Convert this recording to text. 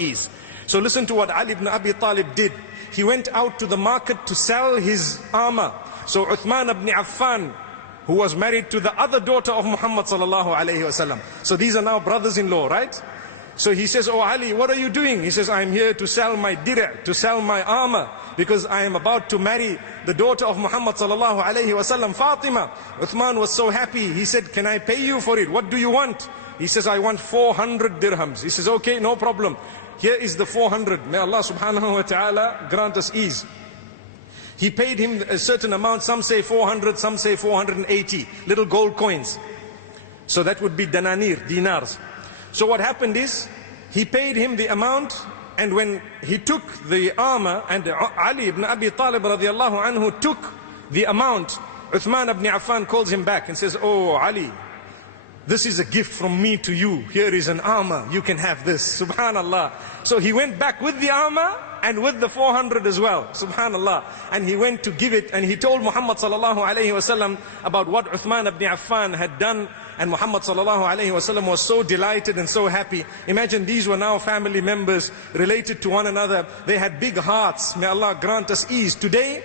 ease. So listen to what Ali ibn Abi Talib did. He went out to the market to sell his armor. So Uthman ibn Affan, who was married to the other daughter of Muhammad sallallahu alayhi wasallam. So these are now brothers-in-law, right? So he says, oh Ali, what are you doing? He says, I am here to sell my dir', to sell my armor, because I am about to marry the daughter of Muhammad sallallahu alayhi wasallam, Fatima. Uthman was so happy. He said, can I pay you for it? What do you want? He says, I want 400 dirhams. He says, okay, no problem. Here is the 400. May Allah subhanahu wa ta'ala grant us ease. He paid him a certain amount. Some say 400, some say 480 little gold coins. So that would be dananir, dinars. So what happened is, he paid him the amount, and when he took the armor, and Ali ibn Abi Talib radiallahu anhu took the amount, Uthman ibn Affan calls him back and says, oh Ali, this is a gift from me to you. Here is an armor. You can have this. Subhanallah. So he went back with the armor and with the 400 as well. Subhanallah. And he went to give it, and he told Muhammad sallallahu alayhi wasallam about what Uthman ibn Affan had done. And Muhammad sallallahu alayhi wasallam was so delighted and so happy. Imagine, these were now family members related to one another. They had big hearts. May Allah grant us ease. Today,